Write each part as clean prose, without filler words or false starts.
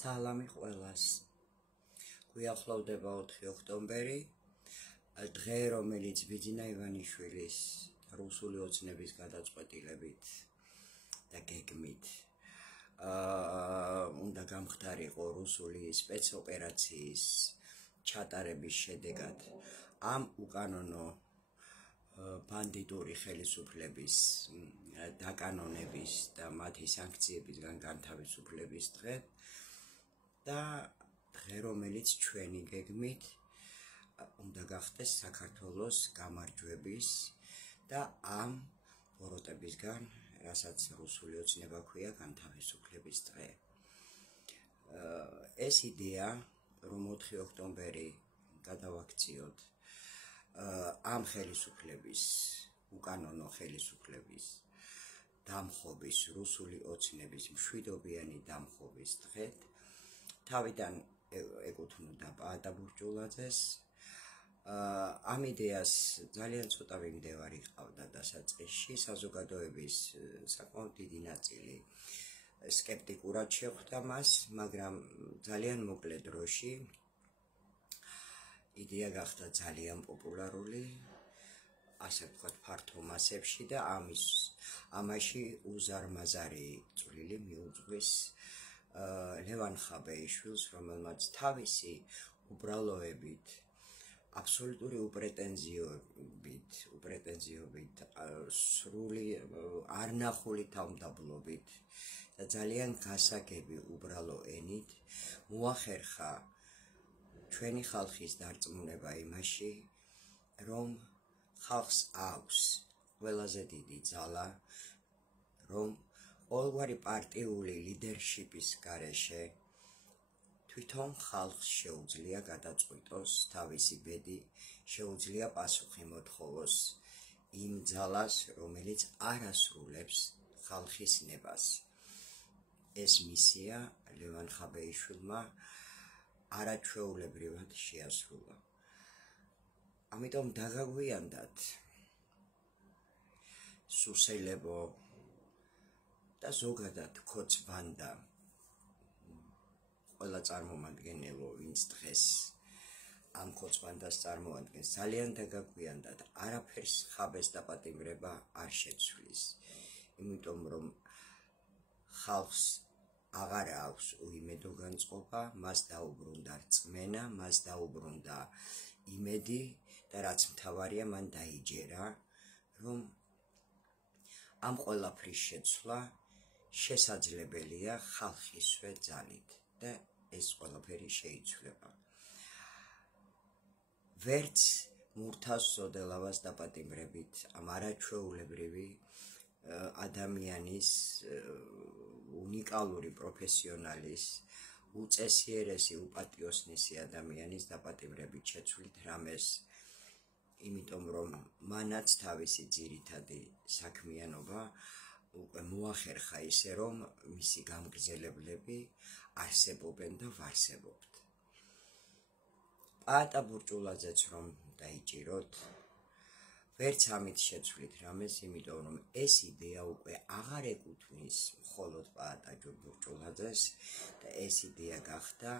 სალამი ყველას. გვიახლოვდება 4 ოქტომბერი, დღე რომელიც ბიძინა ივანიშვილის რუსული ოცნების გადაწყვეტილებით და გეგმით უნდა გამხდარიყო რუსული სპეცოპერაციის ჩატარების შედეგად ამ უკანონო ბანდიტური ხელისუფლების დაკანონების და მათი სანქციებისგან განთავისუფლების დღე და დღე რომელიც ჩვენი გეგმით უნდა გახდეს საქართველოს გამარჯვების და ამ ბოროტებისგან, რასაც რუსული ოცნება ქვია, განთავისუფლების დღე. ეს იდეა, რომ 4 ოქტომბერი გადავაქციოთ ამ ხელისუფლების, უკანონო ხელისუფლების დამხობის, რუსული ოცნების მშვიდობიანი დამხობის დღედ, თავიდან ეკუთვნოდა პაატა ბურჭულაძეს. ამ იდეას ძალიან ცოტა მიმდევარი ყავდა დასაწყისში, საზოგადოების საკმაოდ დიდი ნაწილი სკეპტიკურად შეხვდა მას, მაგრამ ძალიან მოკლე დროში იდეა გახდა ძალიან პოპულარული, ასე ვთქვათ, ფართო მასებში და ამაში უზარმაზარი წვლილი მიუძღვის ლევან ხაბეიშვილს, რომელმაც თავისი უბრალოებით, აბსოლუტური უპრეტენზიობით, სრული არნახული თავმდაბლობით და ძალიან გასაგები უბრალო ენით მოახერხა ჩვენი ხალხის დარწმუნება იმაში, რომ ხალხს აქვს ყველაზე დიდი ძალა, რომ ყოველგვარი პარტიული ლიდერშიპის გარეშე თვითონ ხალხს შეუძლია გადაწყვიტოს თავისი ბედი, შეუძლია პასუხი მოთხოვოს იმ ძალას, რომელიც არ ასრულებს ხალხის ნებას. ეს მისია ლევან ხაბეიშვილმა არაჩვეულებრივად შეასრულა. ამიტომ დაგაგვიანდათ სუსელებო და ზოგადად ქოცბანდა ყველა წარმომადგენელო, ვინც დღეს ამ ქოცბანდას წარმოადგენს, ძალიან დაგაგვიანდათ, არაფერს ხაბეს დაპატიმრება არ შეცვლის, იმიტომ რომ ხალხს აღარ აქვს უიმედო განწყობა, მას დაუბრუნდა რწმენა, მას დაუბრუნდა იმედი და რაც მთავარია, მან დაიჯერა, რომ ამ ყველაფრის შეცვლა შესაძლებელია ხალხისვე ძალით და ეს ყველაფერი შეიცვლება. ვერც მურთას ზოდელავას დაპატიმრებით ამ არაჩვეულებრივი ადამიანის, უნიკალური პროფესიონალის, უწესიერესი, უპატიოსნისი ადამიანის დაპატიმრებით შეცვლით რამეს, იმიტომ რომ მანაც თავისი ძირითადი საქმიანობა უკვე მოახერხა ისე, რომ მისი გამგრძელებლები არსებობენ და ვარსებობთ. პაატა ბურჭულაძეც რომ დაიჭიროთ, ვერც ამით შეცვლით რამეს, იმიტომ რომ ეს იდეა უკვე აღარ ეკუთვნის მხოლოდ პაატა ბურჭულაძეს და ეს იდეა გახდა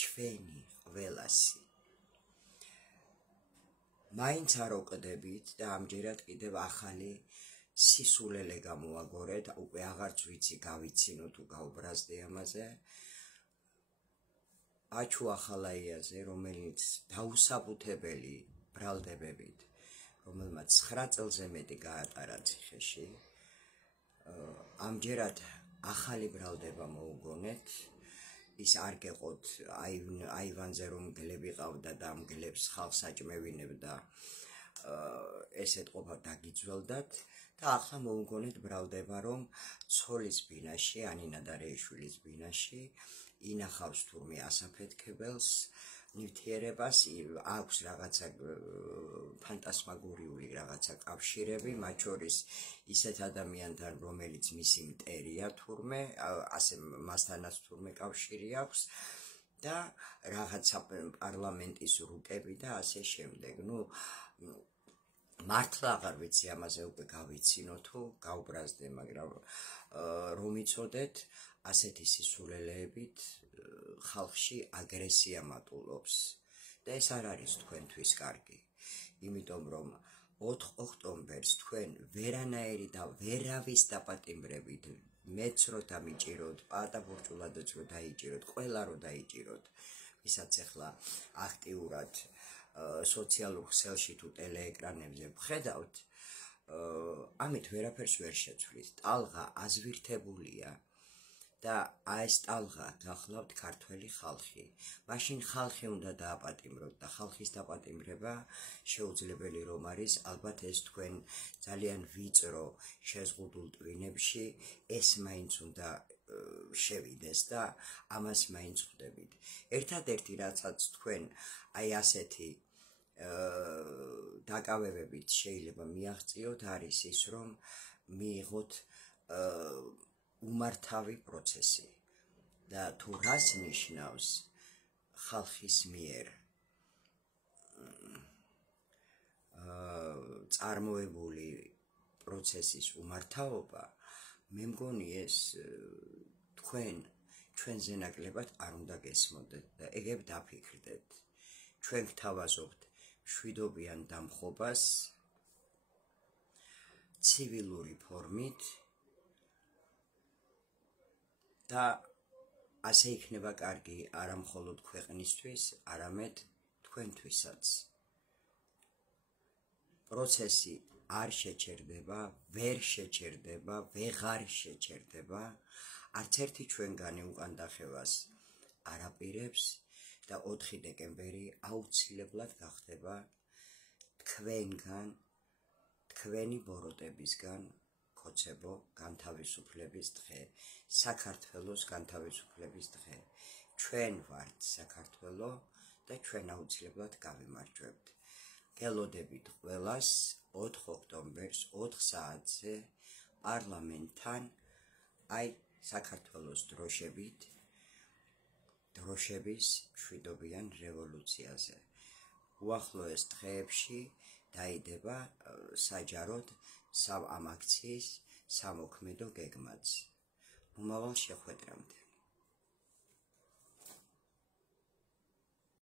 ჩვენი ყველასი. მაინც არ ოყდებით და ამჯერად კიდევ ახალი სისულელე გამოაგორეთ, უკვე აღარც ვიცი გავიცინო თუ გაუბრაზდე ამაზე. აჩუ ახალაიაზე, რომელიც დაუსაბუთებელი ბრალდებებით, რომელმაც 9 წელზე მეტი გაატარა ციხეში, ამჯერად ახალი ბრალდება მოუგონეთ, ის არ გეყოთ აივანზე რომ გლები ყავდა და ამ გლებს ხალხს აჭმევინებდა, ეს ეთყობა დაგიძველდათ და ახლა მოუგონეთ ბრალდება, რომ ცოლის ბინაში, ანინა დარეიშვილის ბინაში ინახავს თურმე ასაფეთქებელს, ნივთიერებას, აქვს რაღაცა ფანტასმაგორიული რაღაცა კავშირები, მათ შორის ისეთ ადამიანთან, რომელიც მისი მტერია თურმე, ასე მასთანაც თურმე კავშირი აქვს და რაღაცა პარლამენტის რუკები და ასე შემდეგ. მართლა აღარ ვიცი ამაზე უკვე გავიცინო თუ გავბრაზდე, მაგრამ რომ იცოდეთ, ასეთი სისულელეებით ხალხში აგრესია მატულობს და ეს არ არის თქვენთვის კარგი, იმიტომ რომ 4 ოქტომბერს თქვენ ვერანაირი და ვერავის დაპატიმრებით მეც რო დამიჭიროთ, პატაბურჭულადაც რო დაიჭიროთ, ყველა რო დაიჭიროთ, ვისაც ახლა აქტიურად სოციალურ ქსელში თუ ტელეეკრანებზე ვხედავთ, ამით ვერაფერს ვერ შეცვლით. ტალღა აზვირთებულია და ეს ტალღა გახლავთ ქართველი ხალხი. მაშინ ხალხი უნდა დააპატიმროთ და ხალხის დაპატიმრება შეუძლებელი რომ არის, ალბათ ეს თქვენ ძალიან ვიწრო შეზღუდულ ტვინებში ეს მაინც უნდა შევიდეს და ამას მაინც ხვდებით. ერთადერთი რაცაც თქვენ აი ასეთი დაკავებებით შეიძლება მიაღწიოთ არის ის, რომ მიიღოთ უმართავი პროცესი და თუ რას ნიშნავს ხალხის მიერ წარმოებული პროცესის უმართავობა, მე მგონი ეს თქვენ ჩვენზე ნაკლებად არ უნდა გესმოდეთ და ეგებ დაფიქრდეთ. ჩვენ გთავაზობთ მშვიდობიან დამხობას ცივილური ფორმით და ასე იქნება კარგი არა მხოლოდ ქვეყნისთვის, არამედ თქვენთვისაც. პროცესი არ შეჩერდება, ვერ შეჩერდება, ვეღარ შეჩერდება, არც ერთი ჩვენგანი უკან დახევას არ აპირებს და 4 დეკემბერი აუცილებლად გახდება თქვენგან, თქვენი ბოროტებისგან ქოცებო განთავისუფლების დღე, საქართველოს განთავისუფლების დღე. ჩვენ ვართ საქართველო და ჩვენ აუცილებლად გავიმარჯვებთ. გელოდებით ყველას 4 ოქტომბერს 4 საათზე პარლამენტთან, აი საქართველოს დროშების მშვიდობიან რევოლუციაზე. უახლოეს დღეებში დაიდება საჯაროდ ამ აქციის სამოქმედო გეგმაც. მომავალ შეხვედრამდე.